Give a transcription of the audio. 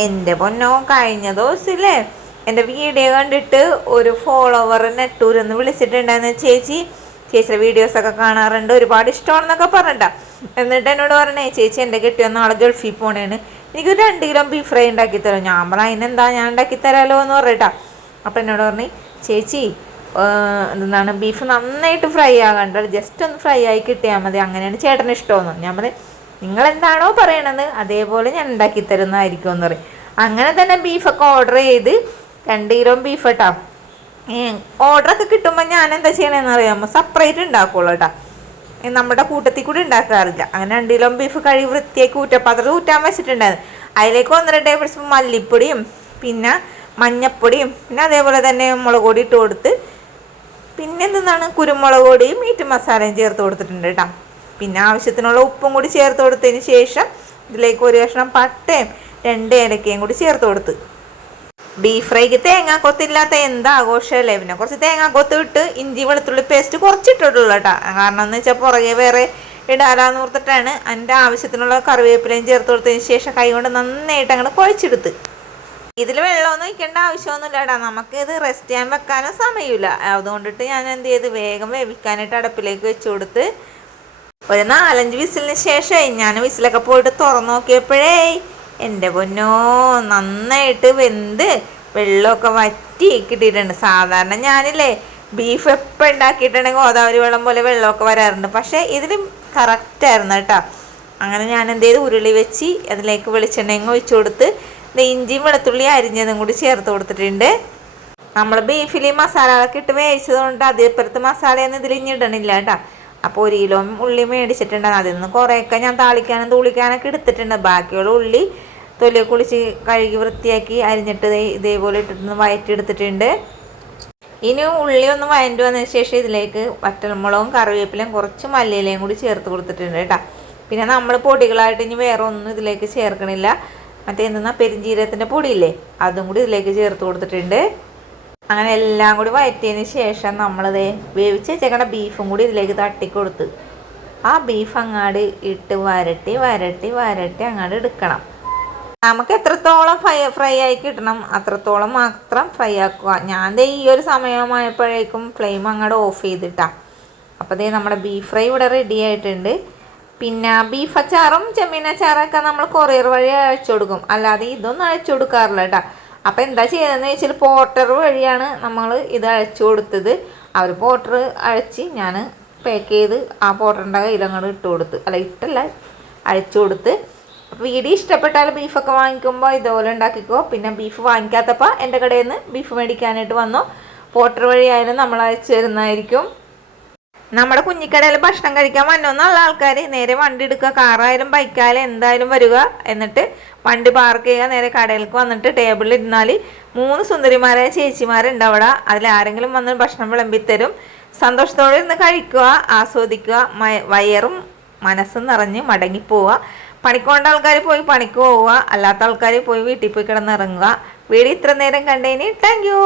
എൻ്റെ പൊന്നോ, കഴിഞ്ഞ ദിവസമില്ലേ എൻ്റെ വീഡിയോ കണ്ടിട്ട് ഒരു ഫോളോവർ നെട്ടൂരെന്ന് വിളിച്ചിട്ടുണ്ടായിരുന്നു. ചേച്ചിയുടെ വീഡിയോസൊക്കെ കാണാറുണ്ട്, ഒരുപാട് ഇഷ്ടമാണെന്നൊക്കെ പറഞ്ഞിട്ടാ. എന്നിട്ട് എന്നോട് പറഞ്ഞേ, ചേച്ചി എൻ്റെ കെട്ടിയൊന്ന് നാളെ ഗൾഫിൽ പോണേണ്, എനിക്ക് 2 കിലോ ബീഫ് ഫ്രൈ ഉണ്ടാക്കി തരാം. ഞാൻ പറഞ്ഞ അതിനെന്താ, ഞാൻ ഉണ്ടാക്കി തരാമല്ലോ എന്ന് പറഞ്ഞിട്ടാ. അപ്പം എന്നോട് പറഞ്ഞു, ചേച്ചി എന്താണ് ബീഫ് നന്നായിട്ട് ഫ്രൈ ആകണ്ട, ജസ്റ്റ് ഒന്ന് ഫ്രൈ ആയി കിട്ടിയാൽ മതി, അങ്ങനെയാണ് ചേട്ടന് ഇഷ്ടമെന്ന്. ഞാൻ പറഞ്ഞു, നിങ്ങളെന്താണോ പറയണത് അതേപോലെ ഞാൻ ഉണ്ടാക്കി തരുന്നതായിരിക്കും എന്ന് പറയും. അങ്ങനെ തന്നെ ബീഫൊക്കെ ഓർഡർ ചെയ്ത് 2 കിലോ ബീഫ് കേട്ടോ. ഓർഡറൊക്കെ കിട്ടുമ്പോൾ ഞാൻ എന്താ ചെയ്യണമെന്ന് അറിയാമോ, സെപ്പറേറ്റ് ഉണ്ടാക്കുള്ളൂ കേട്ടോ, നമ്മുടെ കൂട്ടത്തിൽ കൂടി ഉണ്ടാക്കാറില്ല. അങ്ങനെ 2 കിലോ ബീഫ് കഴുകി വൃത്തിയാക്കി ഊറ്റപ്പാത്രത്തിൽ ഊറ്റാൻ വെച്ചിട്ടുണ്ടായിരുന്നു. അതിലേക്ക് 1-2 ടേബിൾ സ്പൂൺ മല്ലിപ്പൊടിയും പിന്നെ മഞ്ഞപ്പൊടിയും പിന്നെ അതേപോലെ തന്നെ മുളക് പൊടി ഇട്ട് കൊടുത്ത്, പിന്നെ എന്താണ് കുരുമുളക് പൊടിയും മീറ്റ് മസാലയും ചേർത്ത് കൊടുത്തിട്ടുണ്ട് കേട്ടോ. പിന്നെ ആവശ്യത്തിനുള്ള ഉപ്പും കൂടി ചേർത്ത് കൊടുത്തതിന് ശേഷം ഇതിലേക്ക് 1 കഷ്ണം പട്ടയും 2 ഏലക്കയും കൂടി ചേർത്ത് കൊടുത്ത്. ബീഫ് ഫ്രൈക്ക് തേങ്ങാക്കൊത്തില്ലാത്ത എന്താ ആഘോഷമല്ലേ. പിന്നെ കുറച്ച് തേങ്ങാക്കൊത്ത് ഇട്ട് ഇഞ്ചി വെളുത്തുള്ളി പേസ്റ്റ് കുറച്ചിട്ടുള്ളൂ കേട്ടോ. കാരണം എന്ന് വെച്ചാൽ പുറകെ വേറെ ഇടാലാന്ന് ഓർത്തിട്ടാണ്. അതിൻ്റെ ആവശ്യത്തിനുള്ള കറിവേപ്പിലയും ചേർത്ത് കൊടുത്തതിന് ശേഷം കൈ കൊണ്ട് നന്നായിട്ട് അങ്ങോട്ട് കുഴച്ചെടുത്ത്. ഇതിൽ വെള്ളമൊന്നും വയ്ക്കേണ്ട ആവശ്യമൊന്നുമില്ല കേട്ടോ, നമുക്ക് ഇത് റെസ്റ്റ് ചെയ്യാൻ വെക്കാനും സമയമില്ല. അതുകൊണ്ടിട്ട് ഞാൻ എന്ത് ചെയ്ത് വേഗം വേവിക്കാനായിട്ട് അടുപ്പിലേക്ക് വെച്ച് കൊടുത്ത് ഒരു 4-5 വിസിലിന് ശേഷമായി. ഞാൻ വിസിലൊക്കെ പോയിട്ട് തുറന്നു നോക്കിയപ്പോഴേ എൻ്റെ പൊന്നോ, നന്നായിട്ട് വെന്ത് വെള്ളമൊക്കെ വറ്റി കിട്ടിയിട്ടുണ്ട്. സാധാരണ ഞാനില്ലേ ബീഫ് എപ്പോൾ ഉണ്ടാക്കിയിട്ടുണ്ടെങ്കിൽ ഗോദാവരി വെള്ളം പോലെ വെള്ളമൊക്കെ വരാറുണ്ട്, പക്ഷേ ഇതിലും കറക്റ്റായിരുന്നു കേട്ടോ. അങ്ങനെ ഞാൻ എന്ത് ചെയ്ത് ഉരുളി വെച്ച് അതിലേക്ക് വെളിച്ചെണ്ണയും ഒഴിച്ചു കൊടുത്ത് ഇഞ്ചിയും വെളുത്തുള്ളി അരിഞ്ഞതും കൂടി ചേർത്ത് കൊടുത്തിട്ടുണ്ട്. നമ്മൾ ബീഫിൽ മസാലകളൊക്കെ ഇട്ട് വേവിച്ചത് കൊണ്ട് അതേപ്പുറത്ത് മസാലയൊന്നും ഇതിൽ ഇടണില്ല കേട്ടോ. അപ്പോൾ 1 കിലോ ഉള്ളി മേടിച്ചിട്ടുണ്ട്, അതിൽ നിന്ന് കുറേയൊക്കെ ഞാൻ താളിക്കാനും തൂളിക്കാനൊക്കെ എടുത്തിട്ടുണ്ട്. ബാക്കിയുള്ള ഉള്ളി തൊലിയൊക്കെ കുളിച്ച് കഴുകി വൃത്തിയാക്കി അരിഞ്ഞിട്ട് ഇതേപോലെ ഇട്ടിട്ട് വഴറ്റിയെടുത്തിട്ടുണ്ട്. ഇനി ഉള്ളി ഒന്ന് വഴറ്റി വന്നതിന് ശേഷം ഇതിലേക്ക് വറ്റൽമുളകും കറിവേപ്പിലയും കുറച്ച് മല്ലിയിലയും കൂടി ചേർത്ത് കൊടുത്തിട്ടുണ്ട് കേട്ടോ. പിന്നെ നമ്മൾ പൊടികളായിട്ട് ഇനി വേറെ ഒന്നും ഇതിലേക്ക് ചേർക്കണില്ല. മറ്റേ പെരിഞ്ജീരകത്തിൻ്റെ പൊടിയില്ലേ, അതും കൂടി ഇതിലേക്ക് ചേർത്ത് കൊടുത്തിട്ടുണ്ട്. അങ്ങനെ എല്ലാം കൂടി വഴറ്റിയതിന് ശേഷം നമ്മളിത് വേവിച്ച് വെച്ചേക്കണ ബീഫും കൂടി ഇതിലേക്ക് തട്ടിക്കൊടുത്ത് ആ ബീഫ് അങ്ങാട് ഇട്ട് വരട്ടി വരട്ടി വരട്ടി അങ്ങാട് എടുക്കണം. നമുക്ക് എത്രത്തോളം ഫ്രൈ ആയി കിട്ടണം അത്രത്തോളം മാത്രം ഫ്രൈ ആക്കുക. ഞാൻ ഈ ഒരു സമയമായപ്പോഴേക്കും ഫ്ലെയിം അങ്ങോട്ട് ഓഫ് ചെയ്തിട്ടാണ്. അപ്പോൾ നമ്മുടെ ബീഫ് ഫ്രൈ ഇവിടെ റെഡി ആയിട്ടുണ്ട്. പിന്നെ ബീഫ് അച്ചാറും ചെമ്മീൻ അച്ചാറൊക്കെ നമ്മൾ കൊറിയർ വഴി അയച്ചു കൊടുക്കും, അല്ലാതെ ഇതൊന്നും അയച്ചു കൊടുക്കാറില്ല കേട്ടോ. അപ്പോൾ എന്താ ചെയ്തതെന്ന് വെച്ചാൽ പോർട്ടർ വഴിയാണ് നമ്മൾ ഇത് അയച്ചു കൊടുത്തത്. അവർ പോർട്ടർ അയച്ച് ഞാൻ പാക്ക് ചെയ്ത് ആ പോർട്ടറിൻ്റെ കയ്യിലങ്ങോട്ട് ഇട്ട് കൊടുത്ത്, അയച്ചു കൊടുത്ത്. അപ്പോൾ വീഡിയോ ഇഷ്ടപ്പെട്ടാൽ ബീഫൊക്കെ വാങ്ങിക്കുമ്പോൾ ഇതുപോലെ ഉണ്ടാക്കിക്കോ. പിന്നെ ബീഫ് വാങ്ങിക്കാത്തപ്പോൾ എൻ്റെ കടയിൽ നിന്ന് ബീഫ് മേടിക്കാനായിട്ട് വന്നോ, പോർട്ടർ വഴി ആയാലും നമ്മൾ അയച്ചു തരുന്നതായിരിക്കും. നമ്മുടെ കുഞ്ഞിക്കടയിൽ ഭക്ഷണം കഴിക്കാൻ വന്നോന്നുള്ള ആൾക്കാർ നേരെ വണ്ടി എടുക്കുക, കാറായാലും ബൈക്കായാലും എന്തായാലും വരിക. എന്നിട്ട് വണ്ടി പാർക്ക് ചെയ്യുക, നേരെ കടയിലേക്ക് വന്നിട്ട് ടേബിളിൽ ഇരുന്നാൽ 3 സുന്ദരിമാരായ ചേച്ചിമാരുണ്ട് അവിടെ. അതിലാരെങ്കിലും വന്ന് ഭക്ഷണം വിളമ്പിത്തരും. സന്തോഷത്തോടെ ഇരുന്ന് കഴിക്കുക, ആസ്വദിക്കുക, വയറും മനസ്സും നിറഞ്ഞ് മടങ്ങിപ്പോവുക. പണിക്കൊണ്ട ആൾക്കാർ പോയി പണിക്ക് പോവുക, അല്ലാത്ത ആൾക്കാർ പോയി വീട്ടിൽ പോയി കിടന്നിറങ്ങുക. വീഡിയോ ഇത്ര നേരം കണ്ടതിന് താങ്ക് യു.